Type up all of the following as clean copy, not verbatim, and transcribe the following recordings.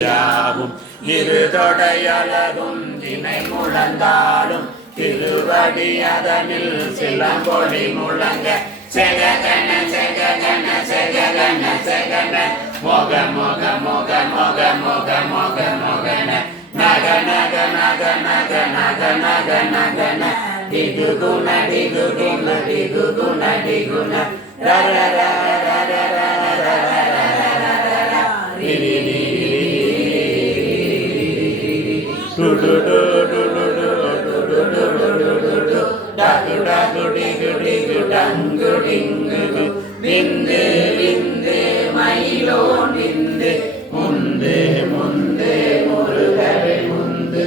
யாவும் இரு தொடையலகும் தினை முழந்தாலும் திருவடி அதனில் சிலம்பொழி முழங்க செககன செககன செககன செகன மொக மொக மொக மொக மொக மொக மொகன நக நக நக நக நக நக நகன டிகு குண டிகு குண டிகு குண டிகுண ரர ரர ரர விந்து விந்து மயிலோன் விந்து முந்து முந்து முருகவே முந்து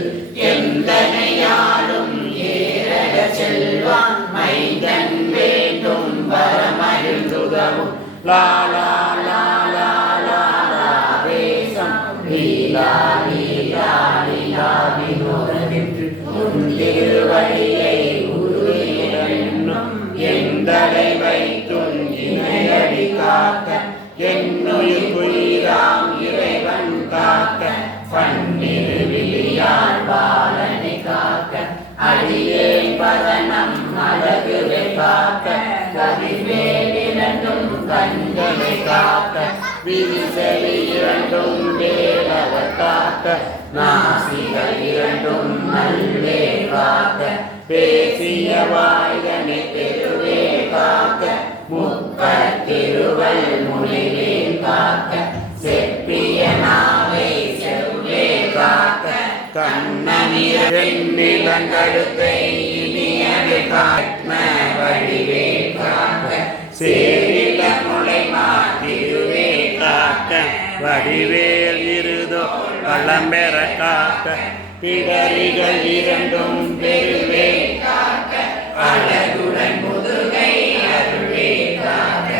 எந்தனையாலும் ஏரட செல்வான் மைதன் வேண்டும் வரமகிழ்ந்துதவும் லாலா லாலா லாலா வேஷம் லீலா லீலா லீலா வினோதென்று திருவடியை உருவினும் எந்தடை வைத்தும் இணையடி காக்க என்னுயிர் உயிராம் இறைவன் காக்க பன்னிரு விழியால் பாலனை காக்க அடியேன் பதனம் அழகுவை காக்க கதிர்வேலிரண்டும் கண்களை காக்க விரிசலி இரண்டும் வேலவர் காக்க நாசிகள் இரண்டும் நல்வே காக்க பேசிய வாய்தனை பெருவே காக்க முக்கத்திருவள் முனிவே காக்க செப்பிய நாவை செவ்வே காக்க கண்ணனிலங்கடுத்தை இனியவை காத்ம வடிவே காக்க சேரில முளை மாத்திருவே காக்க வடிவேல் இருதோ களம்பெற காக்க பிடரிகள் இரண்டும் பெருவே காக்க அழகுடன் முதுகை அருவே காக்க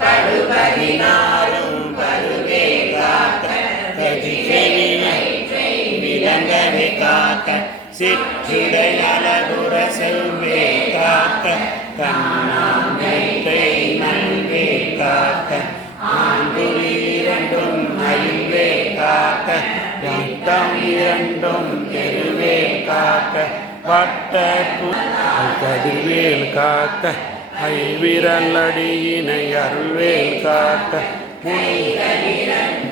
படுபதினாரும் பருவே காக்க கதிரை விலங்கவே காக்க சிற்றுடை அழகுற செல்வே காக்க கண்ணாங்கை நல்வே காக்க ஆண்டுரி இரண்டும் அயில்வே காக்க யுத்தம் இரண்டும் தெருவே காக்க வட்ட கதிர்வேல் காக்க ஐவிரல் அடியினை அருள்வேல் காக்க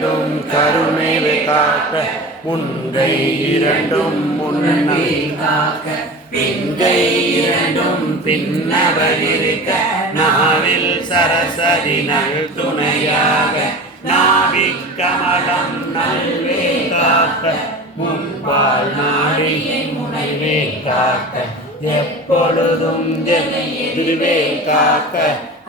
முன்னும் கருணைவே காக்க முன்கை இரண்டும் முன்னை காக்க பின்கை இரண்டும் பின்னவரிருக்க நாவில் சரசரி நல் துணையாக நாவிக்கமலம் நல்வே காக்க முன்பால் நாடியை முனைவே காக்க எப்பொழுதும் எதிர்வே காக்க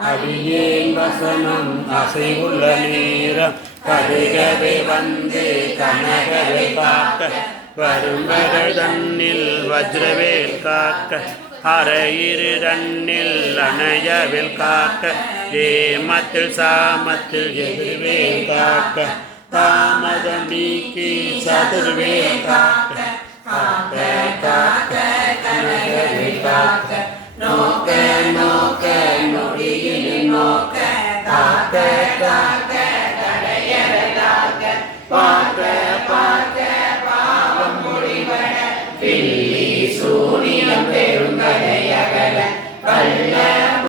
அடியேன் வசனம் அசைவுள்ள நேரம் கருகவே வந்து கனகவே காக்க வரும்பகள் தன்னில் வஜ்ரவேல் காக்க அரையிரு தன்னில் அணையவில் காக்க ஏமத்தில் சாமத்தில் எதிர்வேல் காக்க தாமதம் நீக்கி சதுர்வேல் காக்க காக்க காக்க கனகவே காக்க நோக்க நோக்க நொடியில் நோக்க காக்க காக்க கடையற காக்க பார்க்க பார்க்க பாவம் முடிவட பில்லி சூனியம் பெருங்கடையகல கல்ல